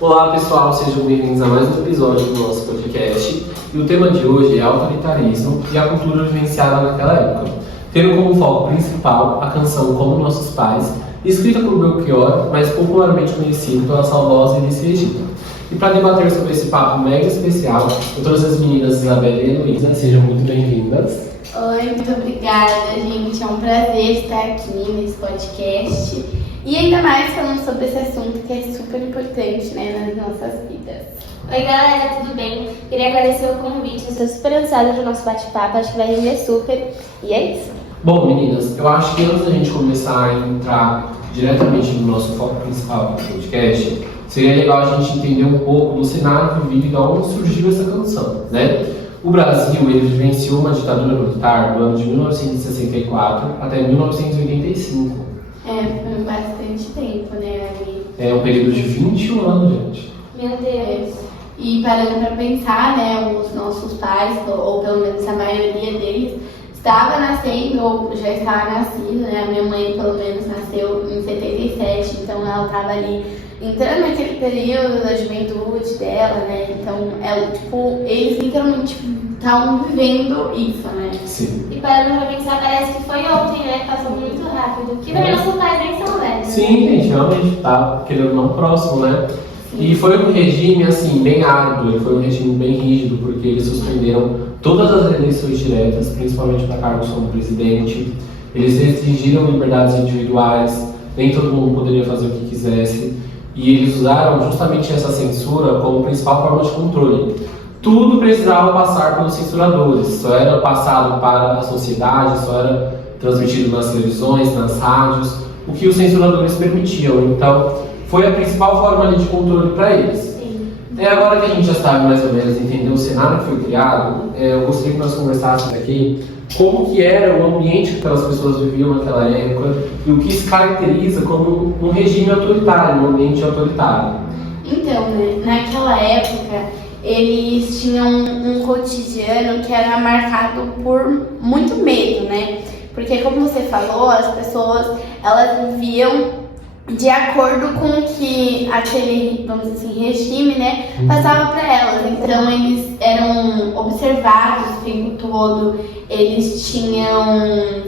Olá pessoal, sejam bem-vindos a mais um episódio do nosso podcast. E o tema de hoje é autoritarismo e a cultura vivenciada naquela época, tendo como foco principal a canção Como Nossos Pais, escrita por Belchior, mas popularmente conhecido pela sua voz Elis Regina. E para debater sobre esse papo mega especial, eu trouxe as meninas Isabela e Heloísa, sejam muito bem-vindas. Oi, muito obrigada, gente. É um prazer estar aqui nesse podcast. E ainda mais falando sobre esse assunto que é super importante, né, nas nossas vidas. Oi galera, tudo bem? Queria agradecer o convite, eu estou super ansiosa do nosso bate-papo, acho que vai render super. E é isso. Bom, meninas, eu acho que antes da gente começar a entrar diretamente no nosso foco principal do podcast, seria legal a gente entender um pouco do cenário vivido e de onde surgiu essa canção, né? O Brasil, ele vivenciou uma ditadura militar do ano de 1964 até 1985. Foi bastante tempo, né, ali. É um período de 21 anos, gente. Meu Deus. E parando para pensar, né, os nossos pais, ou pelo menos a maioria deles, estava nascendo ou já estava nascido, né? A minha mãe, pelo menos, nasceu em 77, então ela estava ali entrando naquele período da juventude dela, né? Então, eles literalmente estavam vivendo isso, né? Sim. E parando pra pensar, parece que foi ontem, né? Passou muito rápido. Que também nossos pais nem são velhos. Sim, gente, realmente tá querendo não próximo, né? E foi um regime, assim, bem árduo, ele foi um regime bem rígido, porque eles suspenderam todas as eleições diretas, principalmente para cargos como presidente. Eles restringiram liberdades individuais, nem todo mundo poderia fazer o que quisesse. E eles usaram justamente essa censura como principal forma de controle. Tudo precisava passar pelos censuradores, só era passado para a sociedade, só era transmitido nas televisões, nas rádios, o que os censuradores permitiam. Então, foi a principal forma de controle para eles. Sim. Agora que a gente já sabe mais ou menos entender o cenário que foi criado, eu gostaria que nós conversássemos aqui como que era o ambiente que aquelas pessoas viviam naquela época e o que se caracteriza como um regime autoritário, um ambiente autoritário. Então, né, naquela época, eles tinham um cotidiano que era marcado por muito medo, né? Porque, como você falou, as pessoas, elas viviam de acordo com o que aquele, vamos dizer assim, regime, né, passava para elas. Então, eles eram observados o tempo todo, eles tinham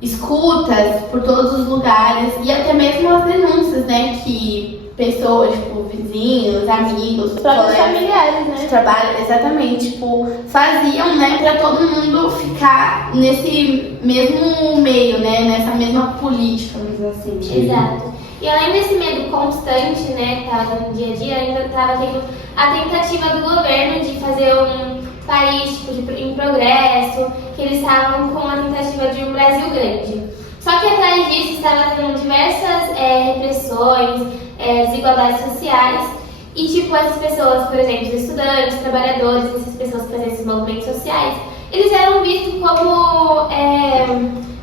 escutas por todos os lugares e até mesmo as denúncias, né, que pessoas, tipo, vizinhos, amigos, Próprios familiares, né? de trabalho, exatamente, tipo, faziam, né, pra todo mundo ficar nesse mesmo meio, né, nessa mesma política, vamos dizer assim. Sim. Exato. E além desse medo constante, né, que estava no dia a dia, ainda estava tendo a tentativa do governo de fazer um país tipo, em progresso, que eles estavam com a tentativa de um Brasil grande. Só que atrás disso estava tendo diversas repressões, desigualdades sociais, e tipo, essas pessoas, por exemplo, os estudantes, trabalhadores, essas pessoas que faziam esses movimentos sociais, eles eram vistos como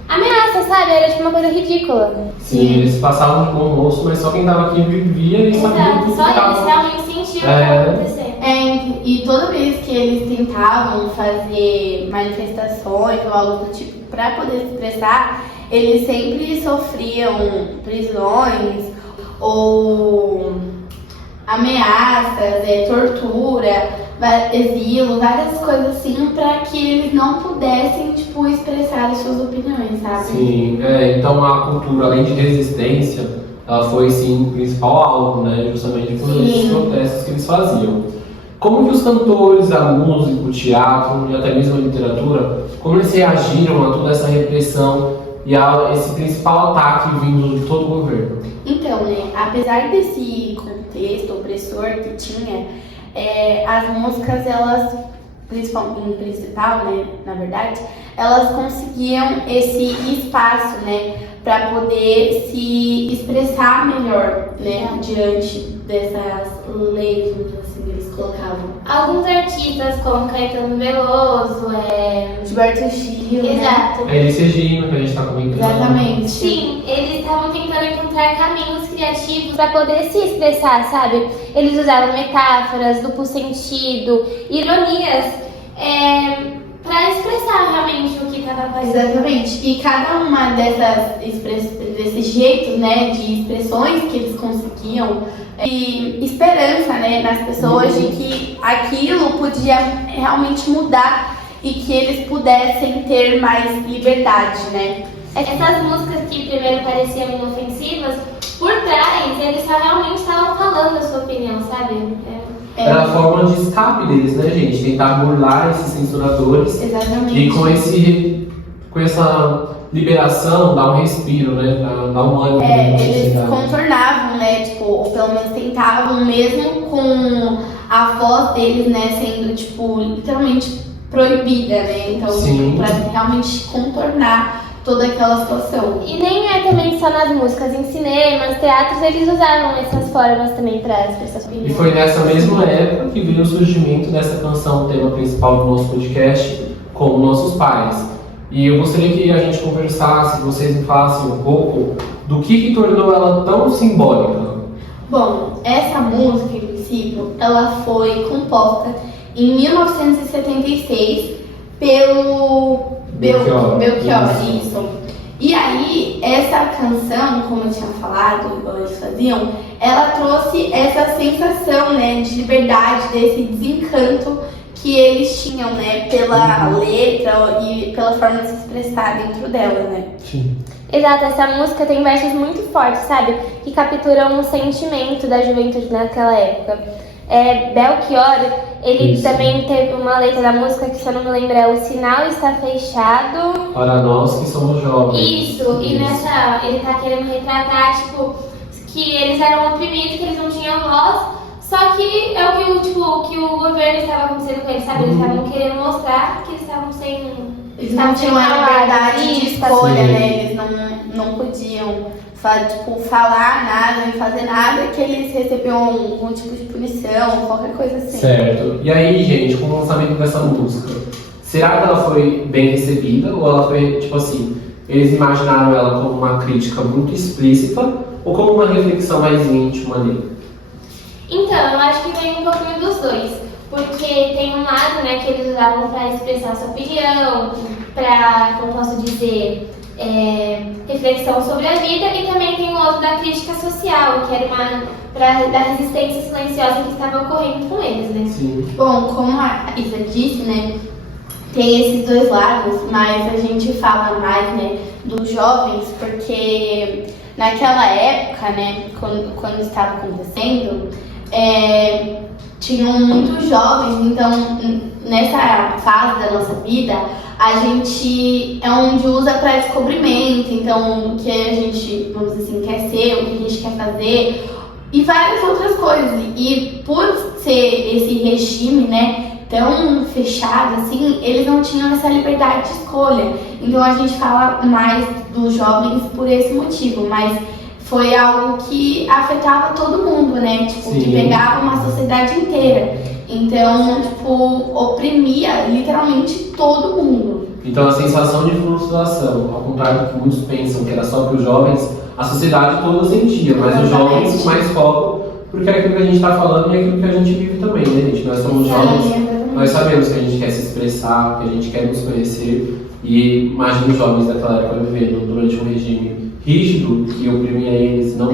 ameaça, sabe? Era tipo uma coisa ridícula. Sim, eles passavam de bom moço, mas só quem estava aqui vivia e sabia Exato, tudo só que eles estava. realmente sentiam o que estava acontecendo. E toda vez que eles tentavam fazer manifestações ou algo do tipo para poder se expressar, eles sempre sofriam prisões ou ameaças, tortura, exílio, várias coisas assim, para que eles não pudessem, tipo, expressar as suas opiniões, sabe? Sim, então a cultura, além de resistência, ela foi sim o principal alvo, né? Justamente por esses protestos que eles faziam. Como que os cantores, a música, o teatro e até mesmo a literatura, como eles reagiram a toda essa repressão e a esse principal ataque vindo de todo o governo? Então, né, apesar desse contexto opressor que tinha, as músicas, elas, principal, né, na verdade, elas conseguiam esse espaço, né, para poder se expressar melhor, né, diante dessas leis, assim, que eles colocavam. Alguns artistas, como Caetano Veloso, Gilberto Gil, né? Exato. É esse regime que a gente está comentando. Exatamente. Sim, eles estavam tentando encontrar caminhos criativos para poder se expressar, sabe? Eles usavam metáforas, duplo sentido, ironias, para para expressar realmente o que estava fazendo. Exatamente. E cada uma desses jeitos, né, de expressões que eles conseguiam, e esperança, né, nas pessoas de que aquilo podia realmente mudar e que eles pudessem ter mais liberdade, né? Essas músicas que primeiro pareciam inofensivas, por trás eles só realmente estavam falando a sua opinião, sabe? Era a forma de escape deles, né, gente? Tentar burlar esses censuradores. Exatamente. E com essa liberação, dar um respiro, né? Dar um ânimo. Eles contornavam, né? Tipo, ou pelo menos tentavam, mesmo com a voz deles, né, sendo, tipo, literalmente proibida, né? Então, Sim. pra realmente contornar toda aquela situação. E nem é também só nas músicas, em cinemas, teatros, eles usavam essas formas também para expressar sua opinião. E foi nessa mesma época que veio o surgimento dessa canção, o tema principal do nosso podcast, Como Nossos Pais. E eu gostaria que a gente conversasse, que vocês me falassem um pouco do que tornou ela tão simbólica. Bom, essa música, em princípio, ela foi composta em 1976 pelo Belchior, isso. E aí, essa canção, como eu tinha falado, eles faziam, ela trouxe essa sensação, né, de liberdade, desse desencanto que eles tinham, né, pela letra e pela forma de se expressar dentro dela, né? Sim. Exato, essa música tem versos muito fortes, sabe? Que capturam o sentimento da juventude naquela época. Belchior, ele também teve uma letra da música que, se eu não me lembro, é O Sinal Está Fechado. Para nós que somos jovens. Isso, e nessa ele tá querendo retratar, tipo, que eles eram oprimidos, que eles não tinham voz, só que é o que o governo estava acontecendo com eles, sabe? Eles estavam querendo mostrar que eles estavam sem... Eles não tinham a liberdade de escolha, Sim. né? Eles não podiam falar nada, nem fazer nada, que eles recebiam algum tipo de punição, qualquer coisa assim. Certo. E aí, gente, com o lançamento dessa música, será que ela foi bem recebida? Ou ela foi, tipo assim, eles imaginaram ela como uma crítica muito explícita ou como uma reflexão mais íntima ali? Então, eu acho que vem um pouquinho dos dois. Porque tem um lado, né, que eles usavam para expressar sua opinião, para, como posso dizer, reflexão sobre a vida, e também tem o outro da crítica social, que era da resistência silenciosa que estava ocorrendo com eles, né? Sim. Bom, como a Isa disse, né, tem esses dois lados, mas a gente fala mais, né, dos jovens, porque naquela época, né, quando estava acontecendo, tinham muitos jovens, então nessa fase da nossa vida a gente é onde usa para descobrimento, então o que a gente, vamos dizer assim, quer ser, o que a gente quer fazer e várias outras coisas. E por ser esse regime, né, tão fechado assim, eles não tinham essa liberdade de escolha. Então a gente fala mais dos jovens por esse motivo, mas foi algo que afetava todo mundo, né? Tipo, Sim. que pegava uma sociedade inteira. Então, tipo, oprimia literalmente todo mundo. Então a sensação de frustração, ao contrário do que muitos pensam que era só para os jovens, a sociedade toda sentia, mas os jovens com mais foco, porque é aquilo que a gente está falando e é aquilo que a gente vive também, né, gente? Nós somos jovens, nós sabemos que a gente quer se expressar, que a gente quer nos conhecer, e imagina os jovens daquela época vivendo durante um regime rígido que oprimia eles, não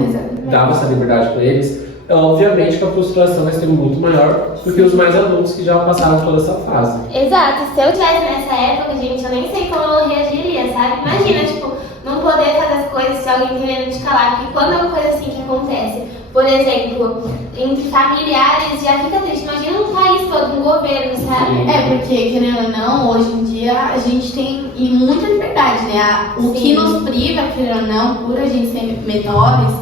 dava essa liberdade para eles. Obviamente que a frustração vai ser muito maior do que os mais adultos que já passaram toda essa fase. Exato, se eu tivesse nessa época, gente, eu nem sei como eu reagiria, sabe? Imagina, tipo, não poder fazer as coisas se alguém querendo te calar, porque quando é uma coisa assim que acontece, por exemplo, entre familiares, já fica triste. Imagina um país todo, um governo, sabe? Porque, querendo ou não, hoje em dia a gente tem muita liberdade, né? O que nos priva, querendo ou não, por a gente ser menores,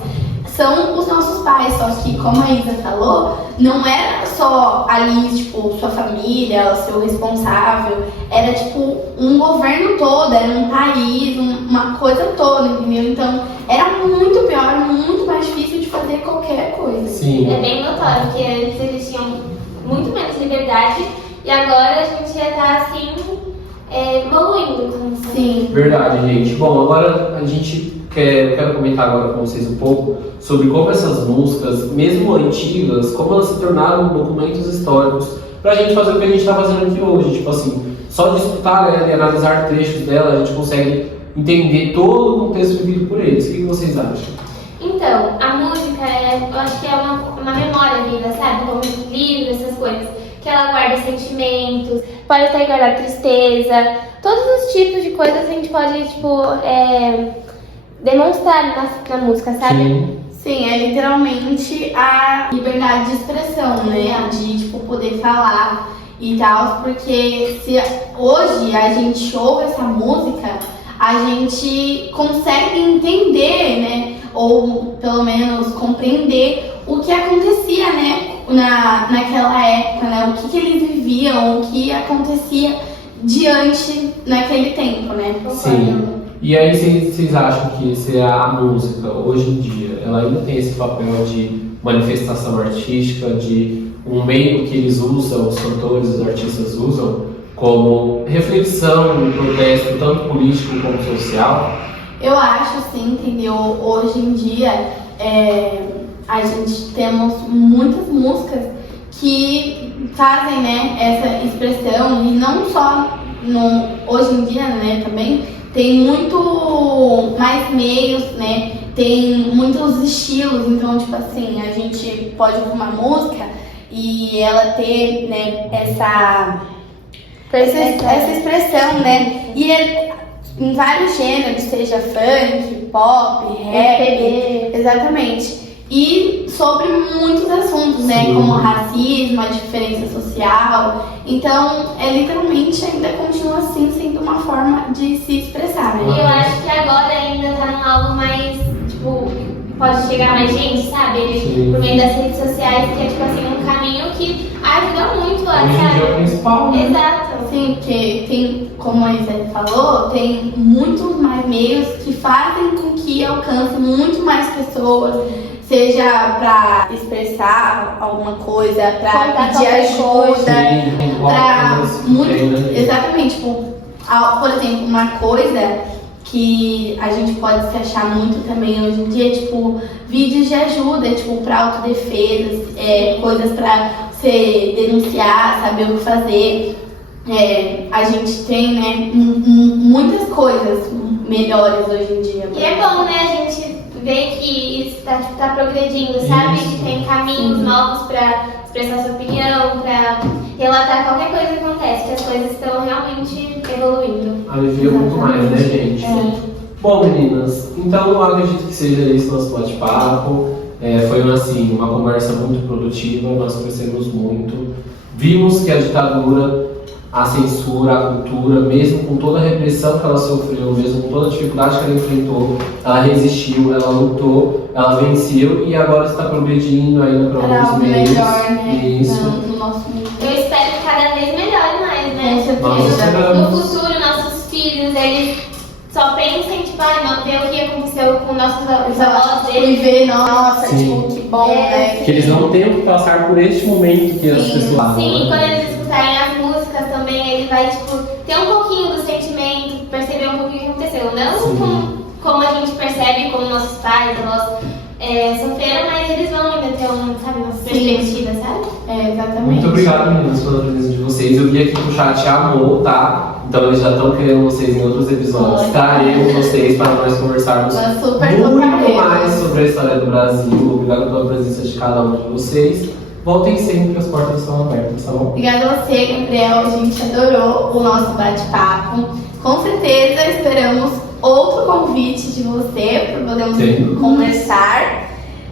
são os nossos pais. Só que, como a Isa falou, não era só ali, tipo, sua família, o seu responsável. Era, tipo, um governo todo, era um país, uma coisa toda, entendeu? Então, era muito pior, muito mais difícil de fazer qualquer coisa. Sim. É bem notório, porque antes eles tinham muito menos liberdade e agora a gente já tá, assim, evoluindo. Sim. Verdade, gente. Bom, agora eu quero comentar agora com vocês um pouco sobre como essas músicas, mesmo antigas, como elas se tornaram documentos históricos pra gente fazer o que a gente tá fazendo aqui hoje. Tipo assim, só de escutar ela e analisar trechos dela, a gente consegue entender todo o contexto vivido por eles. O que vocês acham? Então, a música, eu acho que é uma memória viva, sabe? Como livro, essas coisas. Que ela guarda sentimentos, pode até guardar tristeza, todos os tipos de coisas a gente pode, tipo, demonstrar na música, sabe? Sim. Sim, é literalmente a liberdade de expressão, né? De, tipo, poder falar e tal, porque se hoje a gente ouve essa música, a gente consegue entender, né? Ou pelo menos compreender o que acontecia, né? Naquela época, né? O que eles viviam, o que acontecia diante naquele tempo, né? Sim. E aí vocês acham que a música, hoje em dia, ela ainda tem esse papel de manifestação artística, de um meio que eles usam, os cantores, os artistas usam, como reflexão, protesto, tanto político como social? Eu acho sim, entendeu? Hoje em dia, a gente temos muitas músicas que fazem, né, essa expressão, e não só hoje em dia, né, também tem muito mais meios, né, tem muitos estilos, então, tipo assim, a gente pode ouvir uma música e ela ter, né, essa expressão, né, e em vários gêneros, seja funk, pop, rap, exatamente. E sobre muitos assuntos, né? Sim. Como racismo, a diferença social. Então, literalmente ainda continua assim, sendo uma forma de se expressar, E né? eu acho que agora ainda tá num algo mais, tipo, pode chegar mais gente, sabe? Sim. Por meio das redes sociais, que é, tipo assim, um caminho que ajuda muito, Hoje em dia é o sabe? principal, né? Exato. Sim, porque tem, como a Isabel falou, tem muitos mais meios que fazem com que alcance muito mais pessoas, seja para expressar alguma coisa, para Contar pedir qualquer ajuda, Sim, para muito. né? Exatamente, tipo, por exemplo, uma coisa que a gente pode se achar muito também hoje em dia, tipo, vídeos de ajuda, tipo, para autodefesa, coisas para você denunciar, saber o que fazer. A gente tem, né, muitas coisas melhores hoje em dia. E é bom, né, a gente ver que isso tá progredindo, sabe? Isso. Que tem caminhos novos pra expressar sua opinião, pra relatar qualquer coisa que acontece, que as coisas estão realmente evoluindo. Alivia muito mais, né, gente? Bom, meninas, então eu acredito que seja esse nosso bate-papo. Foi assim, uma conversa muito produtiva, nós crescemos muito. Vimos que a ditadura, a censura, a cultura, mesmo com toda a repressão que ela sofreu, mesmo com toda a dificuldade que ela enfrentou, ela resistiu, ela lutou, ela venceu e agora está progredindo ainda para Para outros algo meios. melhor, né? Isso. No nosso mundo. Eu espero que cada vez melhore mais, né? Com certeza. Nós esperamos. No futuro, nossos filhos, eles só pensem, tipo, não ver o que aconteceu com nossos avós E deles. ver, nossa, Sim. tipo, que bom, né? Que eles não tenham que passar por este momento que as Sim, pessoas falam, Sim, né? quando eles escutarem as músicas também, ele vai, tipo, ter um pouquinho do sentimento, perceber um pouquinho o que aconteceu. Não Sim. como a gente percebe, como nossos pais, avós sofreram, mas eles vão ainda ter uma perspectiva, sabe? Exatamente. Muito obrigado, meninas, pela presença de vocês. Eu vi aqui que o chat amou, tá? Então eles já estão querendo vocês em outros episódios. Oi. Traremos vocês para nós conversarmos Nós super muito tocaremos. mais sobre a história do Brasil. Obrigado pela presença de cada um de vocês. Voltem sempre que as portas estão abertas, tá bom? Obrigada a você, Gabriel. A gente adorou o nosso bate-papo. Com certeza esperamos outro convite de você para podermos Sim. conversar.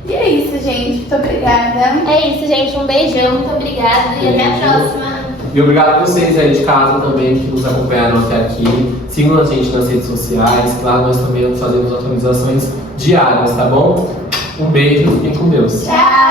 E é isso, gente. Muito obrigada. É isso, gente. Um beijão, muito obrigada e até a Beijo. próxima. E obrigado a vocês aí de casa também que nos acompanharam até aqui. Sigam a gente nas redes sociais. Claro, nós também fazemos atualizações diárias, tá bom? Um beijo, fiquem com Deus. Tchau!